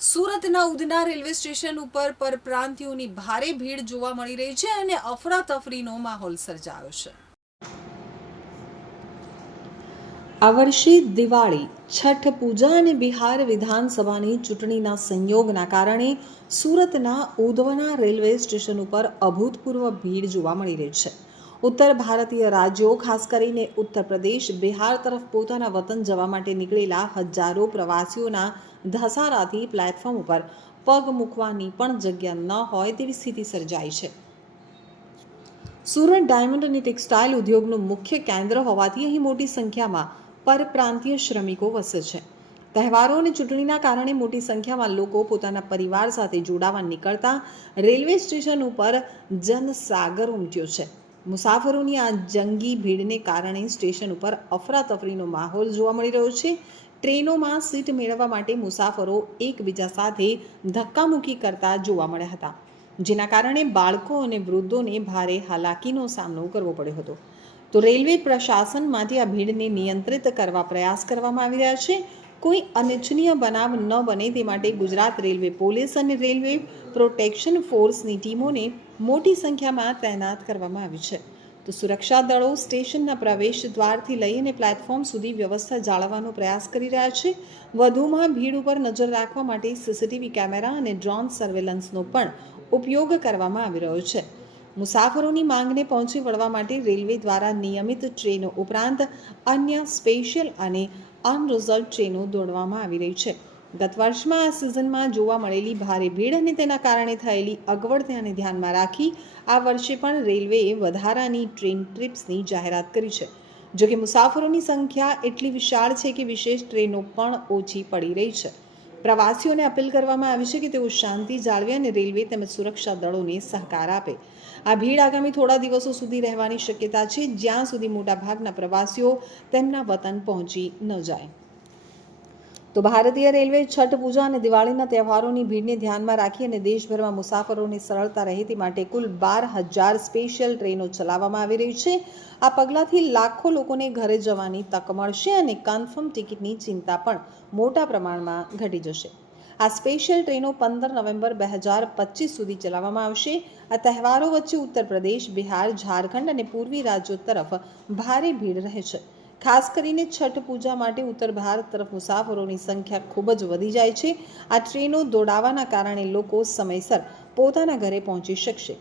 સુરતના Udhna railway station ઉપર પરપ્રાંતિઓની ભારે ભીડ જોવા મળી રહી છે અને અફરાતફરીનો માહોલ સર્જાયો છે. આ વર્ષે દિવાળી, છઠ પૂજા અને બિહાર વિધાનસભાની ચૂંટણીના સંયોગના કારણે સુરતના ઉધવના રેલવે સ્ટેશન ઉપર અભૂતપૂર્વ ભીડ જોવા મળી રહી છે. ઉત્તર ભારતીય રાજ્યો, ખાસ કરીને ઉત્તર પ્રદેશ, બિહાર તરફ પોતાના વતન જવા માટે નીકળેલા હજારો પ્રવાસીઓના ધસારાથી પ્લેટફોર્મ ઉપર પગ મૂકવાની પણ જગ્યા ન હોય તેવી સ્થિતિ સર્જાઈ છે. સુરત ડાયમંડ અને ટેક્સટાઇલ ઉદ્યોગનું મુખ્ય કેન્દ્ર હોવાથી અહીં મોટી સંખ્યામાં પરપ્રાંતીય શ્રમિકો વસે છે. તહેવારો અને ચૂંટણીના કારણે મોટી સંખ્યામાં લોકો પોતાના પરિવાર સાથે જોડાવા નીકળતા રેલવે સ્ટેશન ઉપર જનસાગર ઉમટ્યો છે. મુસાફરોની આ જંગી ભીડને કારણે સ્ટેશન ઉપર અફરાતફરીનો માહોલ જોવા મળી રહ્યો છે. ટ્રેનોમાં સીટ મેળવવા માટે મુસાફરો એકબીજા સાથે ધક્કામુક્કી કરતા જોવા મળ્યા હતા. જેના કારણે બાળકો અને વૃદ્ધોને ભારે હાલાકીનો સામનો કરવો પડ્યો હતો. તો રેલવે પ્રશાસનમાંથી આ ભીડને નિયંત્રિત કરવા પ્રયાસ કરવામાં આવી રહ્યા છે. કોઈ અનિચ્છનીય બનાવ ન બને તે માટે ગુજરાત રેલવે પોલીસ અને રેલવે પ્રોટેક્શન ફોર્સની ટીમોને મોટી સંખ્યામાં તૈનાત કરવામાં આવી છે. તો સુરક્ષા દળો સ્ટેશનના પ્રવેશ દ્વારથી લઈ પ્લેટફોર્મ સુધી વ્યવસ્થા જાળવવાનો પ્રયાસ કરી રહ્યા છે. વધુમાં ભીડ ઉપર નજર રાખવા માટે સીસીટીવી કેમેરા અને ડ્રોન સર્વેલન્સનો પણ ઉપયોગ કરવામાં આવી રહ્યો છે. મુસાફરોની માંગને પહોંચી વળવા માટે રેલવે દ્વારા નિયમિત ટ્રેનો ઉપરાંત અન્ય સ્પેશિયલ અને અનરિઝર્વ ટ્રેનો દોડવામાં આવી રહી છે. ગત વર્ષમાં આ સિઝનમાં જોવા મળેલી ભારે ભીડ અને તેના કારણે થયેલી અગવડતાને ધ્યાનમાં રાખી આ વર્ષે પણ રેલવેએ વધારાની ટ્રેન ટ્રીપ્સની જાહેરાત કરી છે. જોકે મુસાફરોની સંખ્યા એટલી વિશાળ છે કે વિશેષ ટ્રેનો પણ ઓછી પડી રહી છે. પ્રવાસીઓને અપીલ કરવામાં આવી છે કે તેઓ શાંતિ જાળવે અને રેલવે તેમજ સુરક્ષા દળોને સહકાર આપે. આ ભીડ આગામી થોડા દિવસો સુધી રહેવાની શક્યતા છે, જ્યાં સુધી મોટાભાગના પ્રવાસીઓ તેમના વતન પહોંચી ન જાય. તો ભારતીય રેલવે છઠ પૂજા અને દિવાળીના તહેવારોની ભીડને ધ્યાનમાં રાખી અને દેશભરમાં મુસાફરોની સરળતા રહે તે માટે કુલ બાર હજાર સ્પેશિયલ ટ્રેનો ચલાવવામાં આવી રહી છે. આ પગલાંથી લાખો લોકોને ઘરે જવાની તક મળશે અને કન્ફર્મ ટિકિટની ચિંતા પણ મોટા પ્રમાણમાં ઘટી જશે. આ સ્પેશિયલ ટ્રેનો પંદર નવેમ્બર બે હજાર પચીસ સુધી ચલાવવામાં આવશે. આ તહેવારો વચ્ચે ઉત્તર પ્રદેશ, બિહાર, ઝારખંડ અને પૂર્વી રાજ્યો તરફ ભારે ભીડ રહે છે. ખાસ કરીને છઠ પૂજા માટે ઉત્તર ભારત તરફ મુસાફરોની સંખ્યા ખૂબ જ વધી જાય છે. આ ટ્રેનો દોડાવાના કારણે લોકો સમયસર પોતાના ઘરે પહોંચી શકશે.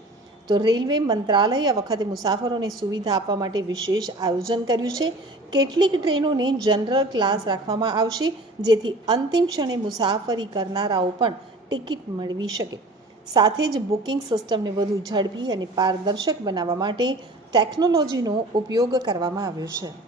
તો રેલવે મંત્રાલય આ વખતે મુસાફરોને સુવિધા આપવા માટે વિશેષ આયોજન કર્યું છે. કેટલીક ટ્રેનોને જનરલ ક્લાસ રાખવામાં આવશે, જેથી અંતિમ ક્ષણે મુસાફરી કરનારાઓ પણ ટિકિટ મેળવી શકે. સાથે જ બુકિંગ સિસ્ટમને વધુ ઝડપી અને પારદર્શક બનાવવા માટે ટેકનોલોજીનો ઉપયોગ કરવામાં આવ્યો છે.